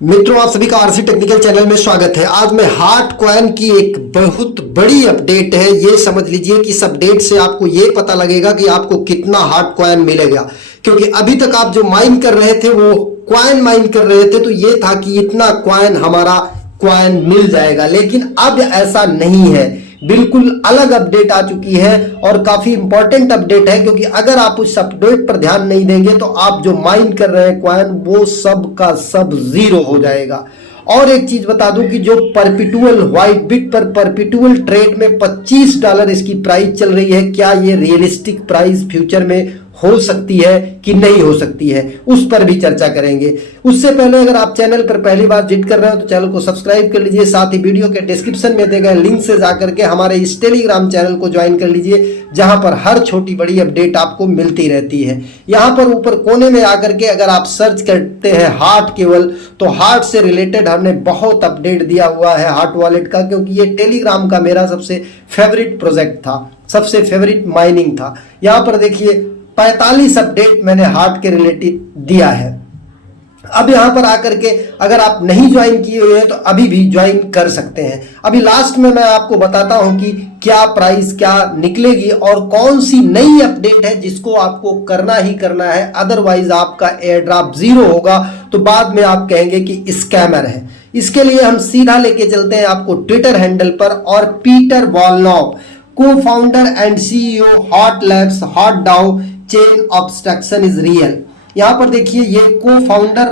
मित्रों, आप सभी का आरसी टेक्निकल चैनल में स्वागत है। आज मैं हार्ट कॉइन की एक बहुत बड़ी अपडेट है, ये समझ लीजिए कि इस अपडेट से आपको ये पता लगेगा कि आपको कितना हार्ट कॉइन मिलेगा। क्योंकि अभी तक आप जो माइन कर रहे थे वो कॉइन माइन कर रहे थे तो ये था कि इतना कॉइन हमारा कॉइन मिल जाएगा, लेकिन अब ऐसा नहीं है। बिल्कुल अलग अपडेट आ चुकी है और काफी इंपॉर्टेंट अपडेट है, क्योंकि अगर आप उस अपडेट पर ध्यान नहीं देंगे तो आप जो माइन कर रहे हैं कॉइन वो सब का सब जीरो हो जाएगा। और एक चीज बता दूं कि जो परपिटुअल व्हाइट बिट पर परपिटुअल ट्रेड में $25 इसकी प्राइस चल रही है, क्या ये रियलिस्टिक प्राइस फ्यूचर में हो सकती है कि नहीं हो सकती है, उस पर भी चर्चा करेंगे। उससे पहले अगर आप चैनल पर पहली बार विजिट कर रहे हो तो चैनल को सब्सक्राइब कर लीजिए, साथ ही वीडियो के डिस्क्रिप्शन में दिए गए लिंक से जाकर के हमारे इस टेलीग्राम चैनल को ज्वाइन कर लीजिए, जहां पर हर छोटी बड़ी अपडेट आपको मिलती रहती है। यहां पर ऊपर कोने में आकर के अगर आप सर्च करते हैं हार्ट केवल, तो हार्ट से रिलेटेड हमने बहुत अपडेट दिया हुआ है हार्ट वॉलेट का, क्योंकि ये टेलीग्राम का मेरा सबसे फेवरेट प्रोजेक्ट था, सबसे फेवरेट माइनिंग था। यहां पर देखिए 45 अपडेट मैंने हार्ट के रिलेटेड दिया है। अब यहां पर आकर के अगर आप नहीं ज्वाइन किए हुए हैं तो अभी भी ज्वाइन कर सकते हैं। अभी लास्ट में मैं आपको बताता हूं कि क्या प्राइस क्या निकलेगी और कौन सी नई अपडेट है जिसको आपको करना ही करना है, अदरवाइज आपका एयर ड्रॉप जीरो होगा तो बाद में आप कहेंगे कि स्कैमर है। इसके लिए हम सीधा लेके चलते हैं आपको ट्विटर हैंडल पर, और पीटर वॉलनॉव, को founder and CEO heart labs, heart डाउ चेन ऑब्स्ट्रक्शन इज रियल। यहां पर देखिए ये को फाउंडर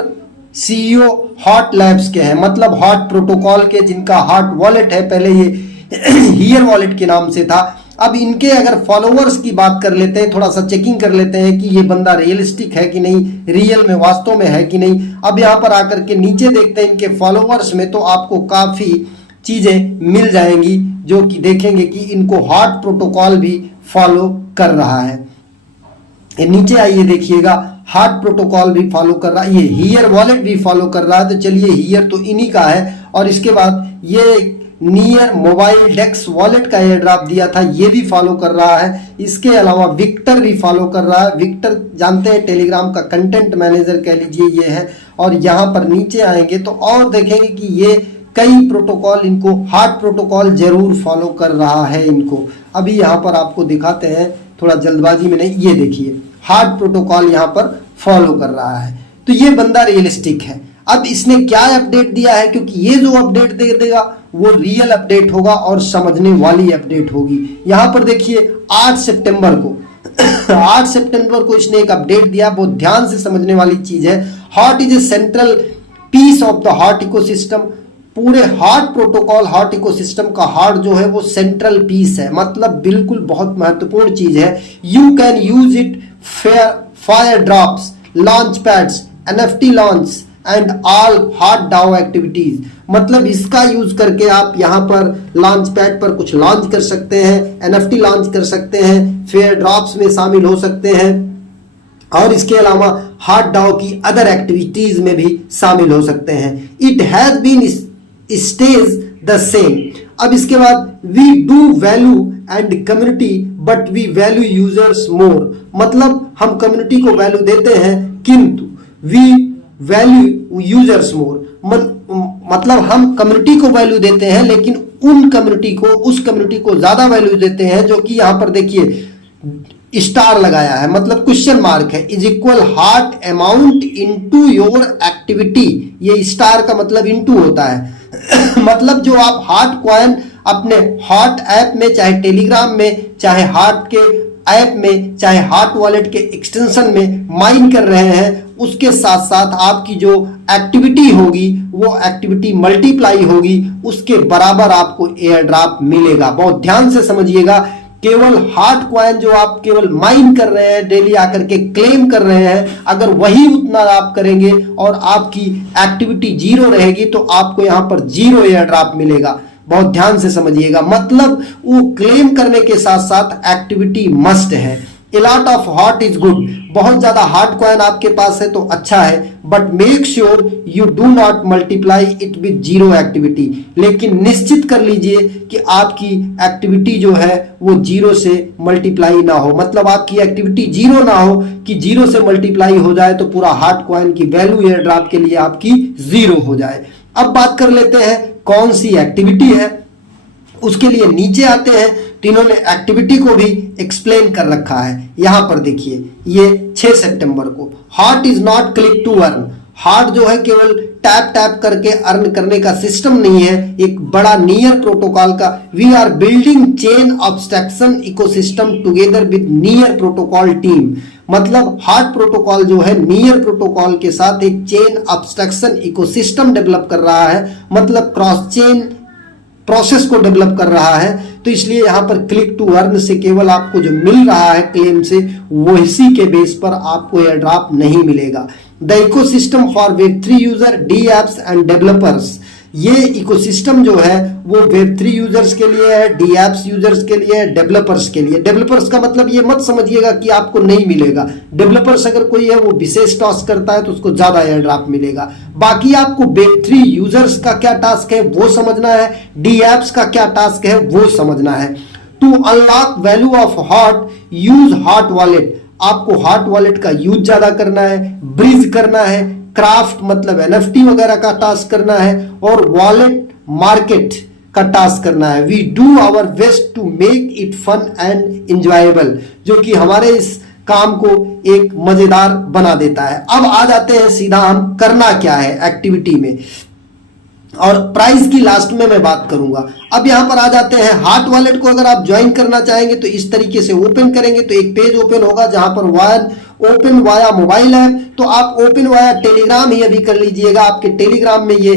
सीईओ हार्ट लैब्स के हैं, मतलब हार्ट प्रोटोकॉल के, जिनका हार्ट वॉलेट है, पहले ये हियर वॉलेट के नाम से था। अब इनके अगर फॉलोअर्स की बात कर लेते हैं, थोड़ा सा चेकिंग कर लेते हैं कि ये बंदा रियलिस्टिक है कि नहीं, रियल में वास्तव में है कि नहीं। अब यहां पर आकर के नीचे देखते हैं इनके फॉलोअर्स में, तो आपको काफी चीजें मिल जाएंगी जो कि देखेंगे कि इनको हार्ट प्रोटोकॉल भी फॉलो कर रहा है। नीचे आइए देखिएगा, हार्ट प्रोटोकॉल भी फॉलो कर रहा है, ये हियर वॉलेट भी फॉलो कर रहा है। तो चलिए हियर तो इन्हीं का है, और इसके बाद ये नियर मोबाइल डेक्स वॉलेट का एयर ड्रॉप दिया था, ये भी फॉलो कर रहा है। इसके अलावा विक्टर भी फॉलो कर रहा है। विक्टर जानते हैं टेलीग्राम का कंटेंट मैनेजर कह लीजिए ये है। और यहाँ पर नीचे आएंगे तो और देखेंगे कि ये कई प्रोटोकॉल, इनको हार्ट प्रोटोकॉल जरूर फॉलो कर रहा है इनको। अभी यहाँ पर आपको दिखाते हैं, थोड़ा जल्दबाजी में नहीं, ये देखिए हार्ट प्रोटोकॉल यहाँ पर फॉलो कर रहा है। तो ये बंदा रियलिस्टिक है। अब इसने क्या अपडेट दिया है, क्योंकि ये जो अपडेट दे देगा वो रियल अपडेट होगा और समझने वाली अपडेट होगी। यहाँ पर देखिए 8 सितंबर को 8 सितंबर को इसने एक अपडेट दिया, बहुत ध्यान से समझने वाली चीज है। Heart is a central piece of the heart ecosystem. पूरे हार्ट प्रोटोकॉल, हार्ट इकोसिस्टम का हार्ट जो है वो सेंट्रल पीस है, मतलब बिल्कुल बहुत महत्वपूर्ण चीज है। You can use it fire drops, launch pads, NFT launch and all heart डाउ एक्टिविटीज। मतलब इसका यूज करके आप यहाँ पर लॉन्च पैड पर कुछ लॉन्च कर सकते हैं, एनएफटी लॉन्च कर सकते हैं, फेयर ड्रॉप्स में शामिल हो सकते हैं, और इसके अलावा हार्ट डाउ की अदर एक्टिविटीज में भी शामिल हो सकते हैं। It has been stays the same। अब इसके बाद we do value and community but we value users more। मतलब हम कम्युनिटी को वैल्यू देते हैं किंतु we value users more। मतलब हम कम्युनिटी को वैल्यू देते हैं लेकिन उन कम्युनिटी को, उस कम्युनिटी को ज्यादा वैल्यू देते हैं, जो कि यहां पर देखिए स्टार लगाया है, मतलब क्वेश्चन मार्क है, is equal heart amount into your activity. ये स्टार का मतलब इनटू होता है मतलब जो आप हार्ट कॉइन अपने हार्ट ऐप में, चाहे टेलीग्राम में, चाहे हार्ट के ऐप में, चाहे हार्ट वॉलेट के एक्सटेंशन में माइन कर रहे हैं, उसके साथ साथ आपकी जो एक्टिविटी होगी वो एक्टिविटी मल्टीप्लाई होगी, उसके बराबर आपको एयर ड्रॉप मिलेगा। बहुत ध्यान से समझिएगा, केवल हार्ट कॉइन जो आप केवल माइन कर रहे हैं, डेली आकर के क्लेम कर रहे हैं, अगर वही उतना आप करेंगे और आपकी एक्टिविटी जीरो रहेगी तो आपको यहां पर जीरो एयर ड्रॉप मिलेगा। बहुत ध्यान से समझिएगा, मतलब वो क्लेम करने के साथ साथ एक्टिविटी मस्ट है। A lot of hot is good, बहुत ज्यादा हार्ड कॉइन आपके पास है तो अच्छा है, but make sure you do not multiply it with zero activity, लेकिन निश्चित कर लीजिए कि आपकी एक्टिविटी जो है वो जीरो से मल्टीप्लाई ना हो, मतलब आपकी एक्टिविटी जीरो ना हो कि जीरो से मल्टीप्लाई हो जाए तो पूरा हार्ड कॉइन की वैल्यू एयर ड्रॉप के लिए आपकी जीरो हो जाए। अब बात कर लेते हैं कौन सी एक्टिविटी है, उसके लिए नीचे आते हैं तो इन्होंने एक्टिविटी को भी एक्सप्लेन कर रखा है। यहां पर देखिए ये 6 सितंबर को, heart is not click to earn, heart जो है केवल टैप टैप करके अर्न करने का सिस्टम नहीं है, एक बड़ा नियर प्रोटोकॉल का, we are building chain abstraction ecosystem together with NEAR protocol team, मतलब हार्ट प्रोटोकॉल जो है नियर प्रोटोकॉल के साथ एक चेन ऑब्स्ट्रक्शन इकोसिस्टम डेवलप कर रहा है, मतलब क्रॉस चेन प्रोसेस को डेवलप कर रहा है। तो इसलिए यहां पर क्लिक टू अर्न से केवल आपको जो मिल रहा है क्लेम से वो इसी के बेस पर आपको एयर ड्रॉप नहीं मिलेगा। The ecosystem for Web3 user, D apps and developers, ये इकोसिस्टम जो है वो वेब3 यूजर्स के लिए है, डी एप्स यूजर्स के लिए है, डेवलपर्स के लिए। डेवलपर्स का मतलब ये मत समझिएगा कि आपको नहीं मिलेगा, डेवलपर्स अगर कोई है वो विशेष टास्क करता है तो उसको ज्यादा एयर ड्रॉप मिलेगा। बाकी आपको वेब3 यूजर्स का क्या टास्क है वो समझना है, डी एप्स का क्या टास्क है वो समझना है। To unlock value of heart use heart wallet, आपको हार्ट वॉलेट का यूज ज्यादा करना है, ब्रिज करना है, क्राफ्ट मतलब एनएफटी वगैरह का टास्क करना है, और वॉलेट मार्केट का टास्क करना है। We do our best to make it fun and enjoyable, जो कि हमारे इस काम को एक मजेदार बना देता है। अब आ जाते हैं सीधा हम करना क्या है एक्टिविटी में, और प्राइस की लास्ट में मैं बात करूंगा। अब यहां पर आ जाते हैं हार्ट वॉलेट को अगर आप ज्वाइन करना चाहेंगे तो इस तरीके से ओपन करेंगे तो एक पेज ओपन होगा जहां पर ओपन वाया मोबाइल ऐप, तो आप ओपन वाया टेलीग्राम ही अभी कर लीजिएगा। आपके टेलीग्राम में ये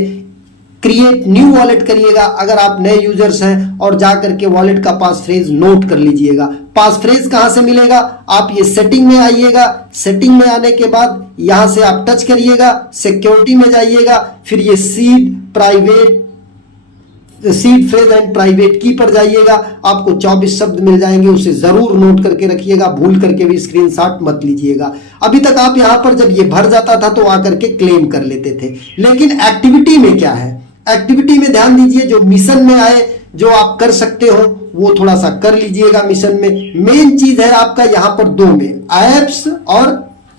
क्रिएट न्यू वॉलेट करिएगा अगर आप नए यूजर्स हैं, और जाकर के वॉलेट का पास फ्रेज नोट कर लीजिएगा। पास फ्रेज कहां से मिलेगा, आप ये सेटिंग में आइएगा, सेटिंग में आने के बाद यहां से आप टच करिएगा, सिक्योरिटी में जाइएगा, फिर ये सीड फ्रेज एंड प्राइवेट की पर जाइएगा, आपको 24 शब्द मिल जाएंगे, उसे जरूर नोट करके रखिएगा, भूल करके भी स्क्रीनशॉट मत लीजिएगा। अभी तक आप यहां पर जब ये भर जाता था तो आकर के क्लेम कर लेते थे, लेकिन एक्टिविटी में क्या है, एक्टिविटी में ध्यान दीजिए, जो मिशन में आए जो आप कर सकते हो वो थोड़ा सा कर लीजिएगा। मिशन में मेन चीज है आपका यहां पर दो में, एप्स और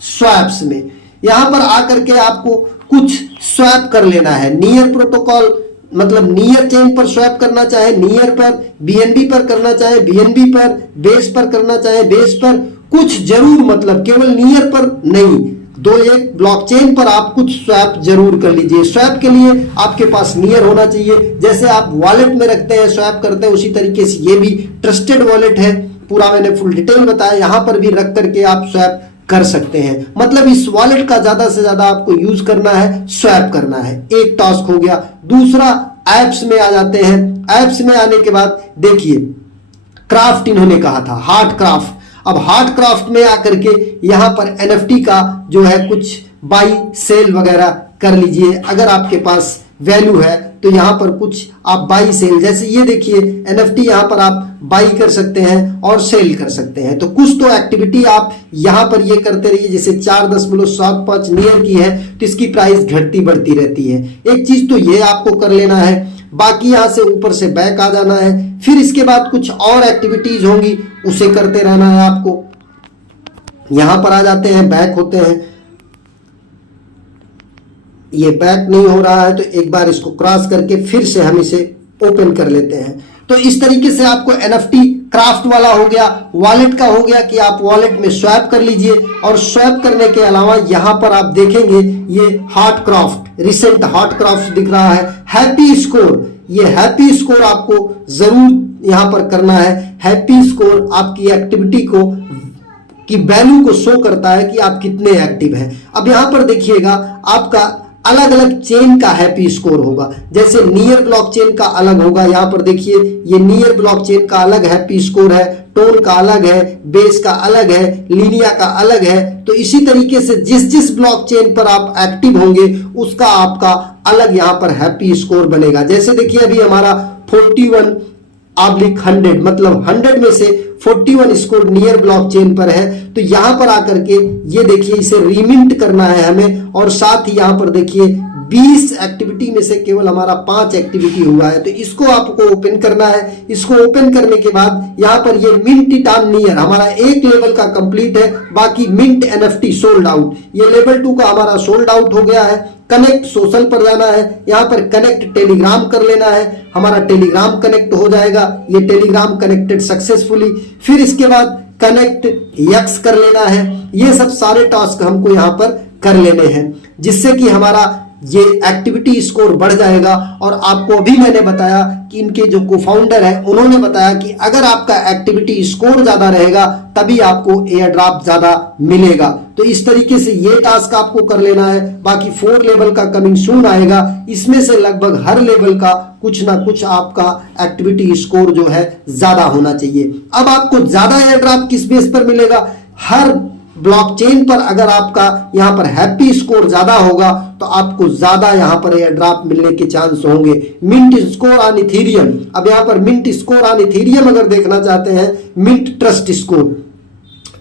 स्वैप्स में, यहां पर आकर के आपको कुछ स्वैप कर लेना है। नियर प्रोटोकॉल मतलब नियर चेन पर स्वैप करना चाहे नियर पर, बीएनबी पर करना चाहे बीएनबी पर, बेस पर करना चाहे बेस पर, कुछ जरूर मतलब केवल नियर पर नहीं, दो एक ब्लॉकचेन पर आप कुछ स्वैप जरूर कर लीजिए। स्वैप के लिए आपके पास नियर होना चाहिए, जैसे आप वॉलेट में रखते हैं स्वैप करते हैं उसी तरीके से ये भी ट्रस्टेड वॉलेट है, पूरा मैंने फुल डिटेल बताया, यहां पर भी रख करके आप स्वैप कर सकते हैं। मतलब इस वॉलेट का ज्यादा से ज्यादा आपको यूज करना है, स्वैप करना है, एक टास्क हो गया। दूसरा एप्स में आ जाते हैं, एप्स में आने के बाद देखिए क्राफ्ट इन्होंने कहा था, हार्ट क्राफ्ट। अब हार्ट क्राफ्ट में आकर के यहां पर एनएफटी का जो है कुछ बाई सेल वगैरह कर लीजिए, अगर आपके पास वैल्यू है तो यहां पर कुछ आप बाई सेल, जैसे ये देखिए एनएफटी यहां पर आप बाई कर सकते हैं और सेल कर सकते हैं। तो कुछ तो एक्टिविटी आप यहां पर ये करते रहिए, जैसे 4.75 नियर की है तो इसकी प्राइस घटती बढ़ती रहती है। एक चीज तो ये आपको कर लेना है, बाकी यहां से ऊपर से बैक आ जाना है, फिर इसके बाद कुछ और एक्टिविटीज होंगी उसे करते रहना है आपको। यहां पर आ जाते हैं, बैक होते हैं, ये बैक नहीं हो रहा है तो एक बार इसको क्रॉस करके फिर से हम इसे ओपन कर लेते हैं। तो इस तरीके से आपको एनएफटी क्राफ्ट वाला हो गया, वॉलेट का हो गया कि आप वॉलेट में स्वैप कर लीजिए, और स्वैप करने के अलावा यहां पर आप देखेंगे ये heart craft, recent heart craft दिख रहा है, हैप्पी स्कोर, ये हैप्पी स्कोर आपको जरूर यहां पर करना है। हैप्पी स्कोर आपकी एक्टिविटी को की वैल्यू को शो करता है कि आप कितने एक्टिव हैं। अब यहां पर देखिएगा आपका अलग अलग चेन का हैप्पी स्कोर होगा, जैसे नियर ब्लॉकचेन का अलग होगा, यहां पर देखिए ये नियर ब्लॉकचेन का अलग हैप्पी स्कोर है, टोन का अलग है, बेस का अलग है, लिनिया का अलग है। तो इसी तरीके से जिस जिस ब्लॉकचेन पर आप एक्टिव होंगे उसका आपका अलग यहां पर हैप्पी स्कोर बनेगा। जैसे देखिए अभी हमारा 41 ऑब्लिक 100, मतलब 100 में से 41 स्कोर नियर ब्लॉकचेन पर है। तो यहां पर आकर के ये देखिए इसे रीमिंट करना है हमें, और साथ ही यहां पर देखिए 20 एक्टिविटी में से केवल हमारा 5 एक्टिविटी हुआ है। तो इसको आपको ओपन करना है। इसको ओपन करने के बाद यहाँ पर ये मिंट इट ऑन नियर हमारा एक लेवल का कंप्लीट है, बाकी मिंट एनएफटी सोल्ड आउट, ये लेवल 2 का हमारा सोल्ड आउट हो गया है। कनेक्ट सोशल पर जाना है, यहाँ पर कनेक्ट टेलीग्राम कर लेना है, हमारा टेलीग्राम कनेक्ट हो जाएगा, ये टेलीग्राम कनेक्टेड सक्सेसफुली। फिर इसके बाद कनेक्ट यक्स कर लेना है। ये सब सारे टास्क हमको यहाँ पर कर लेने हैं, जिससे कि हमारा ये एक्टिविटी स्कोर बढ़ जाएगा। और आपको अभी मैंने बताया कि इनके जो को-फाउंडर है उन्होंने बताया कि अगर आपका एक्टिविटी स्कोर ज्यादा रहेगा तभी आपको एयर ड्रॉप ज्यादा मिलेगा। तो इस तरीके से ये टास्क आपको कर लेना है। बाकी 4 लेवल का कमिंग सून आएगा, इसमें से लगभग हर लेवल का कुछ ना कुछ आपका एक्टिविटी स्कोर जो है ज्यादा होना चाहिए। अब आपको ज्यादा एयर ड्रॉप किस बेस पर मिलेगा? हर ब्लॉकचेन पर अगर आपका यहां पर हैप्पी स्कोर ज्यादा होगा तो आपको ज्यादा यहां पर एयर ड्रॉप मिलने के चांस होंगे। मिंट स्कोर ऑन इथेरियम, अब यहां पर मिंट स्कोर ऑन इथेरियम अगर देखना चाहते हैं, मिंट ट्रस्ट स्कोर,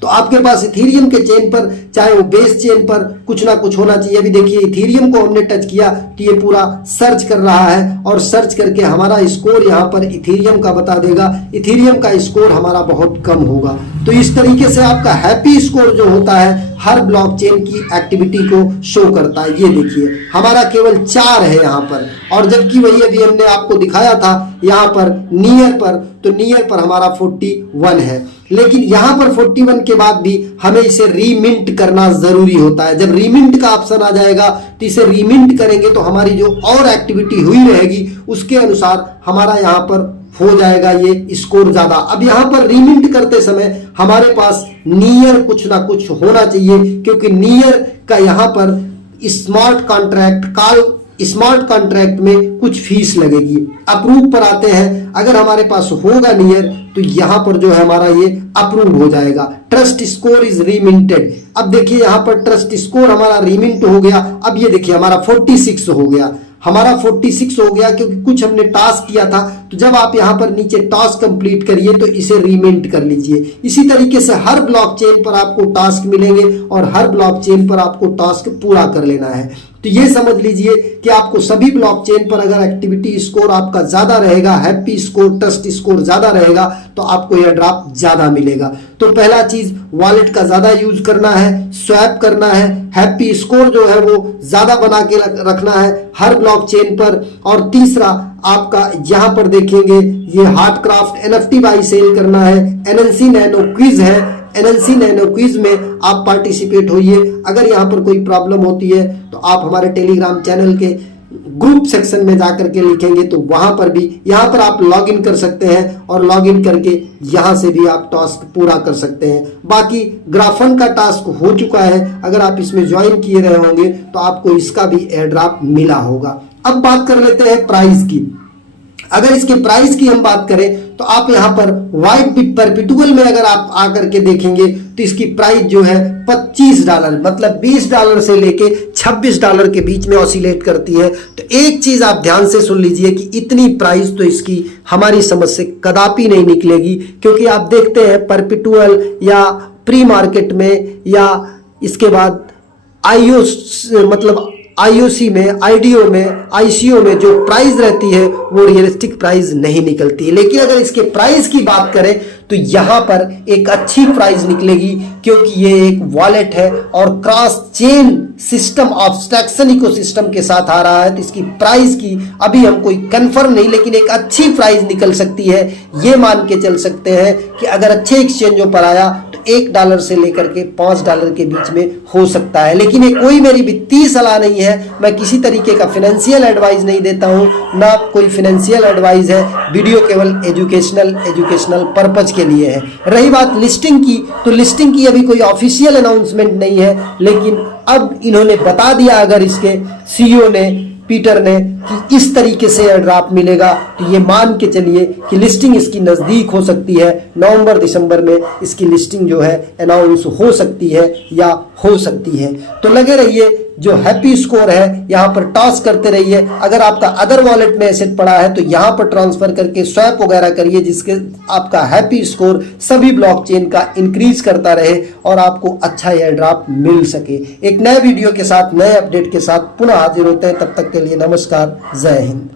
तो आपके पास इथेरियम के चेन पर चाहे वो बेस चेन पर कुछ ना कुछ होना चाहिए। अभी देखिए इथेरियम को हमने टच किया तो ये पूरा सर्च कर रहा है, और सर्च करके हमारा स्कोर यहाँ पर इथेरियम का बता देगा। इथेरियम का स्कोर हमारा बहुत कम होगा। तो इस तरीके से आपका हैप्पी स्कोर जो होता है हर ब्लॉकचेन की एक्टिविटी को शो करता है। ये देखिए हमारा केवल 4 है यहाँ पर, और जबकि वही अभी हमने आपको दिखाया था यहाँ पर नियर पर, तो नियर पर हमारा 41 है। लेकिन यहाँ पर 41 के बाद भी हमें इसे रीमिंट करना जरूरी होता है। जब रीमिंट का ऑप्शन आ जाएगा तो इसे रीमिंट करेंगे तो हमारी जो और एक्टिविटी हुई रहेगी उसके अनुसार हमारा यहाँ पर हो जाएगा ये स्कोर ज्यादा। अब यहाँ पर रीमिंट करते समय हमारे पास नियर कुछ ना कुछ होना चाहिए, क्योंकि नियर का यहाँ पर स्मार्ट कॉन्ट्रैक्ट में कुछ फीस लगेगी। अप्रूव पर आते हैं, अगर हमारे पास होगा नियर तो यहाँ पर जो है हमारा ये अप्रूव हो जाएगा। Trust score is reminted. अब देखिए यहाँ पर ट्रस्ट स्कोर हमारा रीमिंट हो गया। अब ये देखिए हमारा 46 हो गया, हमारा 46 हो गया, क्योंकि कुछ हमने टास्क किया था। तो जब आप यहाँ पर नीचे टास्क कंप्लीट करिए तो इसे रीमिंट कर लीजिए। इसी तरीके से हर ब्लॉकचेन पर आपको टास्क मिलेंगे और हर ब्लॉकचेन पर आपको टास्क पूरा कर लेना है। तो ये समझ लीजिए कि आपको सभी ब्लॉकचेन पर अगर एक्टिविटी स्कोर आपका ज्यादा रहेगा, हैप्पी स्कोर, ट्रस्ट स्कोर ज्यादा रहेगा, तो आपको एयर ड्रॉप ज्यादा मिलेगा। तो पहला चीज वॉलेट का ज्यादा यूज करना है, स्वैप करना है, हैप्पी स्कोर जो है वो ज्यादा बना के रखना है हर ब्लॉकचेन पर। और तीसरा आपका यहाँ पर देखेंगे ये हार्टक्राफ्ट एनएफटी बाई सेल करना है। एनएनसी नैनो क्विज है, एनएनसी नैनो क्विज में आप पार्टिसिपेट होइए। अगर यहाँ पर कोई प्रॉब्लम होती है तो आप हमारे टेलीग्राम चैनल के ग्रुप सेक्शन में जाकर के लिखेंगे तो वहां पर भी यहाँ पर आप लॉग इन कर सकते हैं, और लॉग इन करके यहाँ से भी आप टास्क पूरा कर सकते हैं। बाकी ग्राफन का टास्क हो चुका है, अगर आप इसमें ज्वाइन किए रहे होंगे तो आपको इसका भी एयर ड्रॉप मिला होगा। अब बात कर लेते हैं प्राइस की। अगर इसके प्राइस की हम बात करें तो आप यहाँ पर व्हाइट बिट परपेटुअल में अगर आप आकर के देखेंगे तो इसकी प्राइस जो है $25, मतलब $20 से लेके $26 के बीच में ऑसिलेट करती है। तो एक चीज आप ध्यान से सुन लीजिए कि इतनी प्राइस तो इसकी हमारी समझ से कदापि नहीं निकलेगी, क्योंकि आप देखते हैं परपेटुअल या प्री मार्केट में या इसके बाद आईओसी में, आईडीओ में, आईसीओ में जो प्राइस रहती है वो रियलिस्टिक प्राइस नहीं निकलती है। लेकिन अगर इसके प्राइस की बात करें तो यहाँ पर एक अच्छी प्राइस निकलेगी, क्योंकि ये एक वॉलेट है और क्रॉस चेन सिस्टम ऑब्स्ट्रैक्शन इकोसिस्टम के साथ आ रहा है। तो इसकी प्राइस की अभी हम कोई कंफर्म नहीं, लेकिन एक अच्छी प्राइस निकल सकती है। ये मान के चल सकते हैं कि अगर अच्छे एक्सचेंजों पर आया तो $1 से लेकर के $5 के बीच में हो सकता है। लेकिन ये कोई मेरी वित्तीय सलाह नहीं है, मैं किसी तरीके का फाइनेंशियल एडवाइस नहीं देता हूँ, ना कोई फाइनेंशियल एडवाइस है। वीडियो केवल एजुकेशनल पर्पज के लिए है। रही बात लिस्टिंग की, तो लिस्टिंग की अभी कोई ऑफिशियल अनाउंसमेंट नहीं है, लेकिन अब इन्होंने बता दिया, अगर इसके सीईओ ने, पीटर ने, कि इस तरीके से एयर ड्रॉप मिलेगा, तो ये मान के चलिए कि लिस्टिंग इसकी नजदीक हो सकती है। नवंबर-दिसंबर में इसकी लिस्टिंग जो है अनाउंस हो सकती है या हो सकती है। तो लगे रहिए जो हैप्पी स्कोर है यहाँ पर टॉस करते रहिए। अगर आपका अदर वॉलेट में एसेट पड़ा है तो यहाँ पर ट्रांसफर करके स्वैप वगैरह करिए, जिसके आपका हैप्पी स्कोर सभी ब्लॉकचेन का इंक्रीज करता रहे और आपको अच्छा एयर ड्रॉप मिल सके। एक नए वीडियो के साथ, नए अपडेट के साथ पुनः हाजिर होते हैं। तब तक के लिए नमस्कार, जय हिंद।